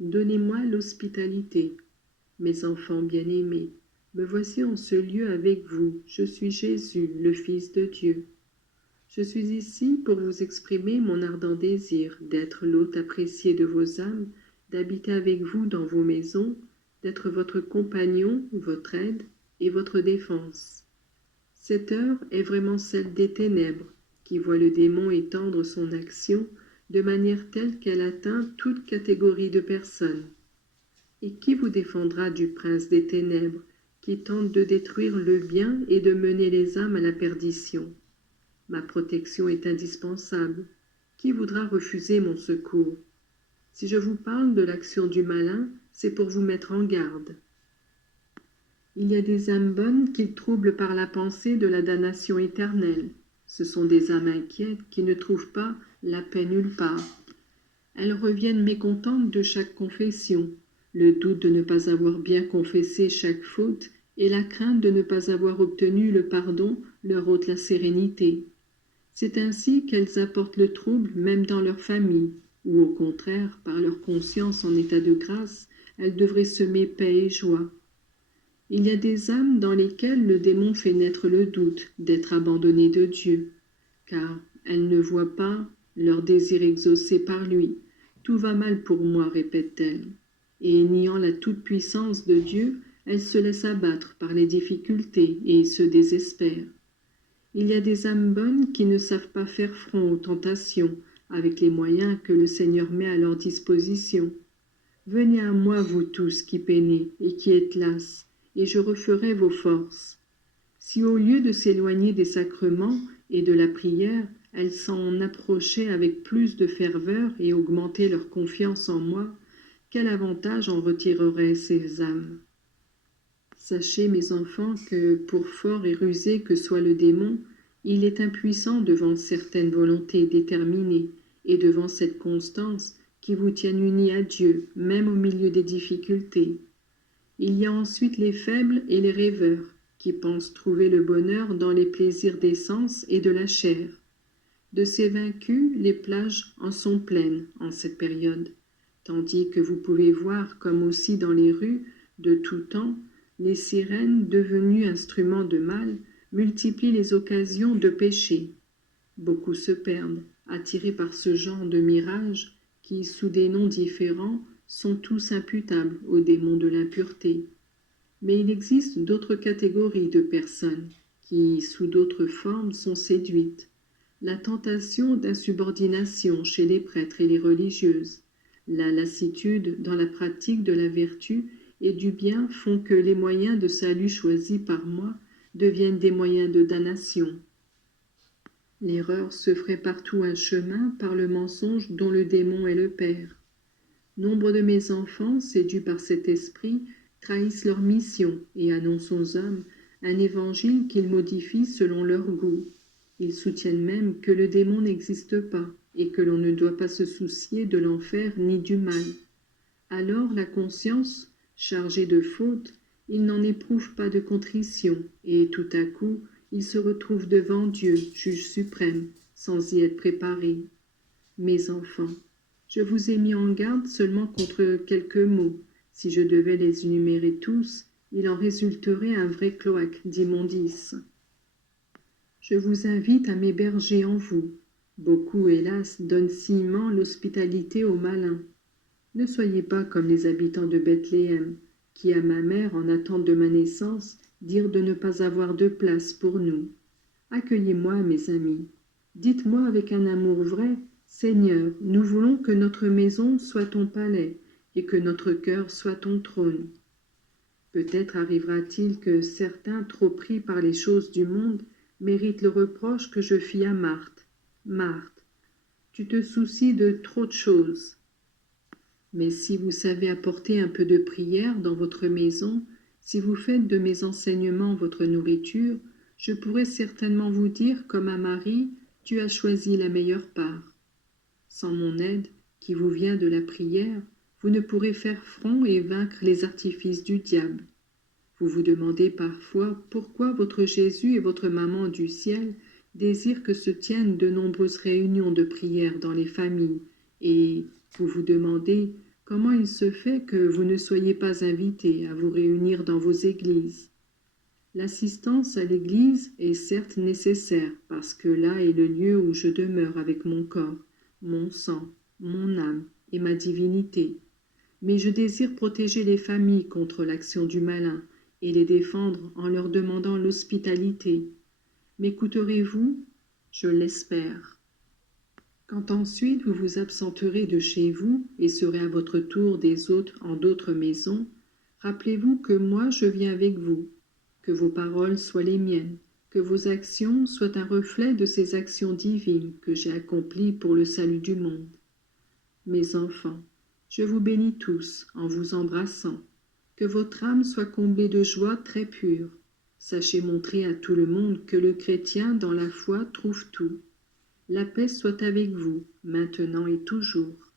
Donnez-moi l'hospitalité. Mes enfants bien-aimés, me voici en ce lieu avec vous. Je suis Jésus, le Fils de Dieu. Je suis ici pour vous exprimer mon ardent désir d'être l'hôte apprécié de vos âmes, d'habiter avec vous dans vos maisons, d'être votre compagnon, votre aide et votre défense. Cette heure est vraiment celle des ténèbres, qui voit le démon étendre son action de manière telle qu'elle atteint toute catégorie de personnes. Et qui vous défendra du prince des ténèbres, qui tente de détruire le bien et de mener les âmes à la perdition? Ma protection est indispensable. Qui voudra refuser mon secours? Si je vous parle de l'action du malin, c'est pour vous mettre en garde. Il y a des âmes bonnes qu'il trouble par la pensée de la damnation éternelle. Ce sont des âmes inquiètes qui ne trouvent pas la paix nulle part. Elles reviennent mécontentes de chaque confession. Le doute de ne pas avoir bien confessé chaque faute et la crainte de ne pas avoir obtenu le pardon leur ôtent la sérénité. C'est ainsi qu'elles apportent le trouble même dans leur famille, où au contraire, par leur conscience en état de grâce, elles devraient semer paix et joie. Il y a des âmes dans lesquelles le démon fait naître le doute d'être abandonnées de Dieu, car elles ne voient pas leur désir exaucé par lui. Tout va mal pour moi, répètent-elles, et niant la toute-puissance de Dieu, elles se laissent abattre par les difficultés et se désespèrent. Il y a des âmes bonnes qui ne savent pas faire front aux tentations avec les moyens que le Seigneur met à leur disposition. Venez à moi, vous tous qui peinez et qui êtes las, et je referai vos forces. Si au lieu de s'éloigner des sacrements et de la prière, elles s'en approchaient avec plus de ferveur et augmentaient leur confiance en moi, quel avantage en retireraient ces âmes? Sachez, mes enfants, que pour fort et rusé que soit le démon, il est impuissant devant certaines volontés déterminées et devant cette constance qui vous tiennent unis à Dieu, même au milieu des difficultés. Il y a ensuite les faibles et les rêveurs, qui pensent trouver le bonheur dans les plaisirs des sens et de la chair. De ces vaincus, les plages en sont pleines en cette période, tandis que vous pouvez voir, comme aussi dans les rues, de tout temps, les sirènes, devenues instruments de mal, multiplient les occasions de péché. Beaucoup se perdent, attirés par ce genre de mirages qui, sous des noms différents, sont tous imputables au démon de l'impureté. Mais il existe d'autres catégories de personnes qui, sous d'autres formes, sont séduites. La tentation d'insubordination chez les prêtres et les religieuses, la lassitude dans la pratique de la vertu et du bien font que les moyens de salut choisis par moi deviennent des moyens de damnation. L'erreur se ferait partout un chemin par le mensonge dont le démon est le père. Nombre de mes enfants, séduits par cet esprit, trahissent leur mission et annoncent aux hommes un évangile qu'ils modifient selon leur goût. Ils soutiennent même que le démon n'existe pas et que l'on ne doit pas se soucier de l'enfer ni du mal. Alors la conscience, chargée de fautes, ils n'en éprouvent pas de contrition et tout à coup, ils se retrouvent devant Dieu, juge suprême, sans y être préparés. Mes enfants, je vous ai mis en garde seulement contre quelques mots. Si je devais les énumérer tous, il en résulterait un vrai cloaque d'immondices. Je vous invite à m'héberger en vous. Beaucoup, hélas, donnent sciemment l'hospitalité aux malins. Ne soyez pas comme les habitants de Bethléem, qui à ma mère, en attente de ma naissance, dirent de ne pas avoir de place pour nous. Accueillez-moi, mes amis. Dites-moi avec un amour vrai, Seigneur, nous voulons que notre maison soit ton palais et que notre cœur soit ton trône. Peut-être arrivera-t-il que certains, trop pris par les choses du monde, méritent le reproche que je fis à Marthe. Marthe, tu te soucies de trop de choses. Mais si vous savez apporter un peu de prière dans votre maison, si vous faites de mes enseignements votre nourriture, je pourrais certainement vous dire, comme à Marie, tu as choisi la meilleure part. Sans mon aide, qui vous vient de la prière, vous ne pourrez faire front et vaincre les artifices du diable. Vous vous demandez parfois pourquoi votre Jésus et votre maman du ciel désirent que se tiennent de nombreuses réunions de prière dans les familles, et vous vous demandez comment il se fait que vous ne soyez pas invités à vous réunir dans vos églises? L'assistance à l'église est certes nécessaire parce que là est le lieu où je demeure avec mon corps, mon sang, mon âme et ma divinité. Mais je désire protéger les familles contre l'action du malin et les défendre en leur demandant l'hospitalité. M'écouterez-vous? Je l'espère. Quand ensuite vous vous absenterez de chez vous et serez à votre tour des hôtes en d'autres maisons, rappelez-vous que moi je viens avec vous, que vos paroles soient les miennes, que vos actions soient un reflet de ces actions divines que j'ai accomplies pour le salut du monde. Mes enfants, je vous bénis tous en vous embrassant, que votre âme soit comblée de joie très pure. Sachez montrer à tout le monde que le chrétien dans la foi trouve tout. La paix soit avec vous, maintenant et toujours.